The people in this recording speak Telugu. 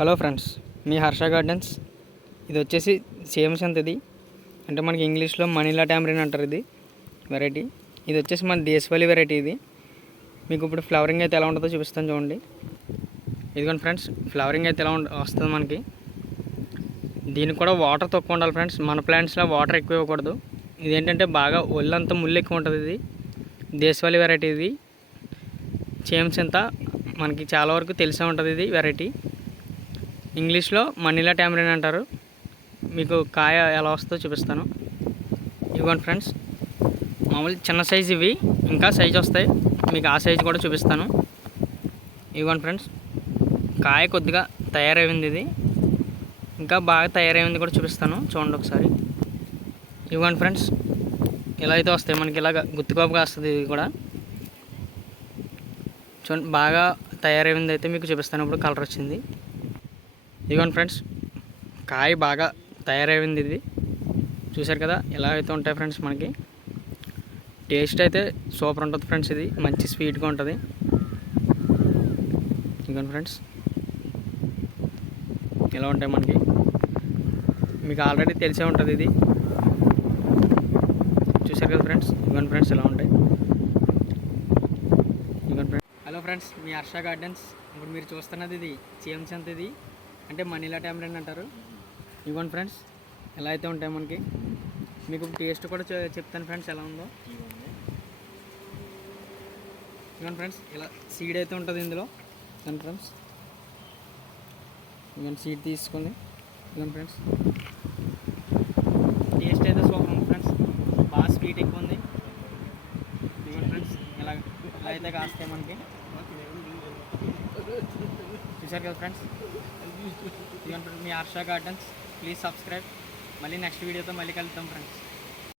హలో ఫ్రెండ్స్, మీ హర్ష గార్డెన్స్. ఇది వచ్చేసి సేమ్సంత్. ఇది అంటే మనకి ఇంగ్లీష్లో మనీలా టామరిన్ అంటారు. ఇది వెరైటీ. ఇది వచ్చేసి మన దేశవాళీ వెరైటీ. ఇది మీకు ఇప్పుడు ఫ్లవరింగ్ అయితే ఎలా ఉంటుందో చూపిస్తాను చూడండి. ఇదిగోండి ఫ్రెండ్స్, ఫ్లవరింగ్ అయితే ఎలా వస్తుంది మనకి. దీనికి కూడా వాటర్ తక్కువ ఉండాలి ఫ్రెండ్స్. మన ప్లాంట్స్లో వాటర్ ఎక్కువ ఇవ్వకూడదు. ఇదేంటంటే బాగా ఒళ్ళంతా ముళ్ళు ఎక్కువ ఉంటుంది. ఇది దేశవాళీ వెరైటీ. ఇది సేమ్సంత్ మనకి చాలా వరకు తెలిసే ఉంటుంది. ఇది వెరైటీ ఇంగ్లీష్లో మనీలా టామరిన్ అంటారు. మీకు కాయ ఎలా వస్తుందో చూపిస్తాను. ఇవ్వండి ఫ్రెండ్స్, మామూలు చిన్న సైజు ఇవి, ఇంకా సైజు వస్తాయి. మీకు ఆ సైజు కూడా చూపిస్తాను. ఇవ్వండి ఫ్రెండ్స్, కాయ కొద్దిగా తయారైంది. ఇది ఇంకా బాగా తయారైంది కూడా చూపిస్తాను చూడండి ఒకసారి. ఇవ్వండి ఫ్రెండ్స్, ఇలా అయితే వస్తాయి మనకి. ఇలాగ గుత్తికోపగా వస్తుంది. ఇది కూడా చూడండి, బాగా తయారైంది అయితే మీకు చూపిస్తాను. ఇప్పుడు కలర్ వచ్చింది. ఇదిగోండి ఫ్రెండ్స్, కాయ బాగా తయారైంది. ఇది చూసారు కదా, ఎలా అయితే ఉంటాయి ఫ్రెండ్స్. మనకి టేస్ట్ అయితే సూపర్ ఉంటుంది ఫ్రెండ్స్. ఇది మంచి స్వీట్గా ఉంటుంది. ఇదిగోండి ఫ్రెండ్స్, ఎలా ఉంటాయి మనకి. మీకు ఆల్రెడీ తెలిసే ఉంటుంది. ఇది చూసారు కదా ఫ్రెండ్స్. ఇదిగోండి ఫ్రెండ్స్, ఎలా ఉంటాయి. ఇదిగోండి ఫ్రెండ్స్. హలో ఫ్రెండ్స్, మీ హర్ష గార్డెన్స్. ఇప్పుడు మీరు చూస్తున్నది ఇది సేమ్సంత్. ఇది అంటే మనీలా టామరిన్ అంటారు. ఇవ్వండి ఫ్రెండ్స్, ఎలా అయితే ఉంటాయి మనకి. మీకు టేస్ట్ కూడా చెప్తాను ఫ్రెండ్స్ ఎలా ఉందో. ఇవ్వండి ఫ్రెండ్స్, ఇలా సీడ్ అయితే ఉంటుంది ఇందులో. ఇవ్వండి ఫ్రెండ్స్, ఇవ్వండి సీడ్ తీసుకుంది. ఇవ్వండి ఫ్రెండ్స్, టేస్ట్ అయితే సూపర్ ఉంది ఫ్రెండ్స్. బాగా స్వీట్ ఎక్కువ ఉంది. ఇవ్వండి ఫ్రెండ్స్, ఇలా అయితే కాస్తాయి మనకి. చూసారు కదా ఫ్రెండ్స్. ఇదిగోండి మీ హర్ష గార్డెన్స్. Please subscribe. మళ్ళీ నెక్స్ట్ వీడియోతో మళ్ళీ కలుద్దాం ఫ్రెండ్స్.